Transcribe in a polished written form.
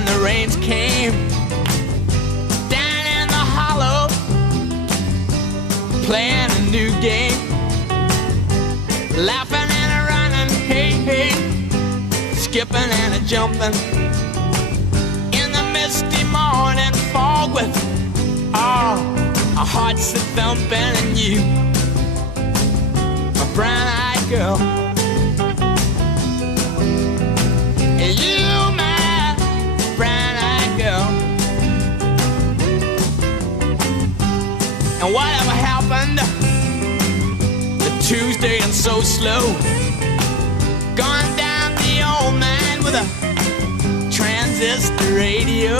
when the rains came. Down in the hollow, playing a new game. Laughing and a running, hey, hey. Skipping and a jumping. In the misty morning fog with our hearts a thumping. And you, my brown-eyed girl, and you, my brown-eyed girl. And whatever happened to Tuesday and so slow, gone down the old man with a transistor radio.